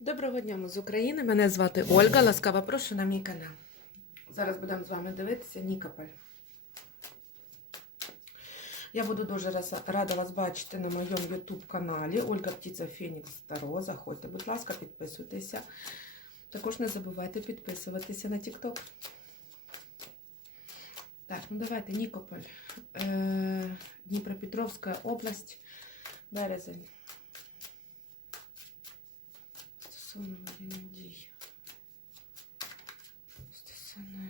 Доброго дня, ми з України. Мене звати Ольга. Ласкаво прошу на мій канал. Зараз будемо з вами дивитися Нікополь. Я буду дуже рада вас бачити на моєму YouTube каналі Ольга Птиця Фенікс Таро. Заходьте, будь ласка, підписуйтеся. Також не забувайте підписуватися на TikTok. Так, ну давайте, Нікополь. Е, Дніпропетровська область, березень. Стосовно воєнних дій. Стосовно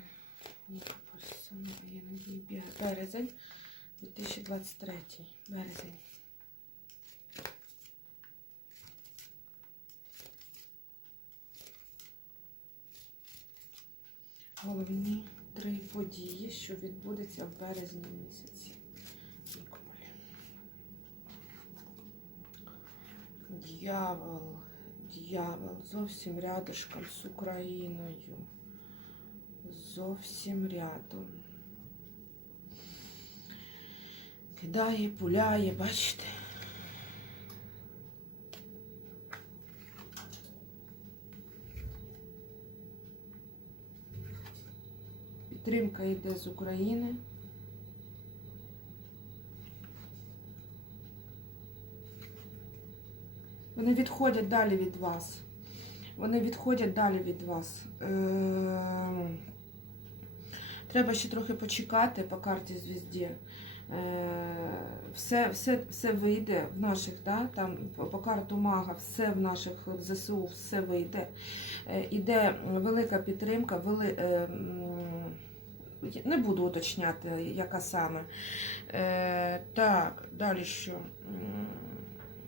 Нікополь, стосовно воєнних дій. Березень 2023. Березень. Головні три події, що відбудеться в березні місяці. Дьявол, дьявол, зовсім рядышком з Україною. Зовсім рядом. Кидає, пуляє, бачите? Підтримка йде з України. Вони відходять далі від вас. Вони відходять далі від вас. Е, Треба ще трохи почекати по карті звізді. Е, Все, все, все вийде в наших, да, там по карту мага, все в наших в ЗСУ, все вийде. Е, Іде велика підтримка, вели, не буду уточняти, яка саме. Так, далі що?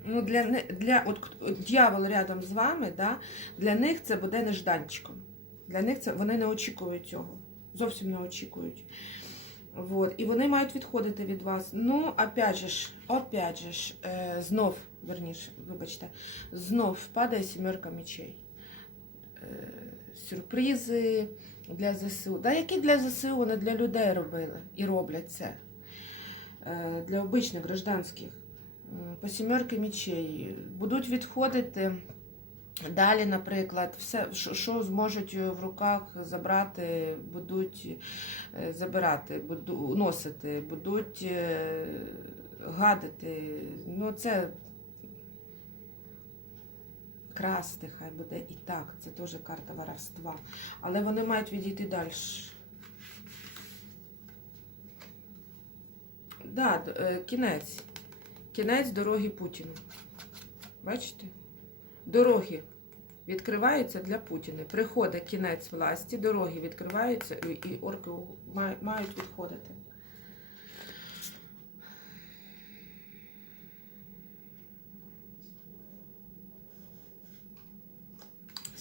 Ну, для, для от, от дьявол рядом з вами, да, для них це буде нежданчиком. Для них це вони не очікують цього. Зовсім не очікують. Вот. І вони мають відходити від вас. Ну, опять же ж, опять же ж, е, знов, верніше, вибачте, знов впадає сімерка мечей. Е, сюрпризи для ЗСУ. Да, які для ЗСУ вони для людей робили і роблять це. Е, для обичних гражданських. По сімерки мечей. Будуть відходити. Далі, наприклад, все, що, зможуть в руках забрати, будуть е, забирати, буду, носити, будуть е, гадити. Ну, це красти, хай буде і так. Це теж карта воровства. Але вони мають відійти далі. Да, е, кінець. Кінець дороги Путіну. Бачите? Дороги відкриваються для Путіна. Приходить кінець власті, дороги відкриваються і орки мають відходити.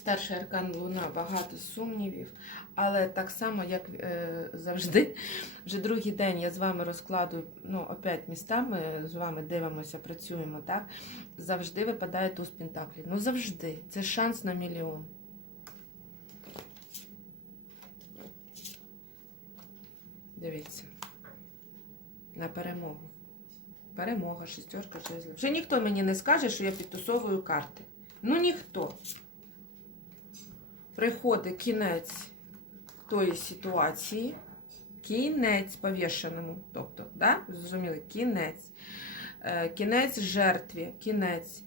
Старший аркан Луна багато сумнівів, але так само, як е, завжди, вже другий день я з вами розкладую, ну, опять містами, з вами дивимося, працюємо, так? Завжди випадає туз Пентаклі. Ну завжди. Це шанс на мільйон. Дивіться. На перемогу. Перемога, шестерка жезлів. Вже ніхто мені не скаже, що я підтусовую карти. Ну ніхто. Приходить кінець тої ситуації. Кінець повішеному. Тобто, да? зрозуміли, кінець. Е, Кінець жертві, кінець.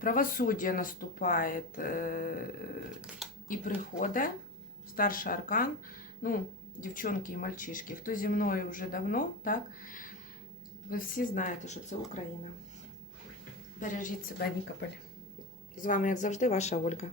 Правосуддя наступає. е, І приходить старший аркан. Ну, дівчонки і мальчишки. Хто зі мною вже давно, так? Ви всі знаєте, що це Україна. Бережіть себе, Нікополь. З вами, як завжди, ваша Ольга.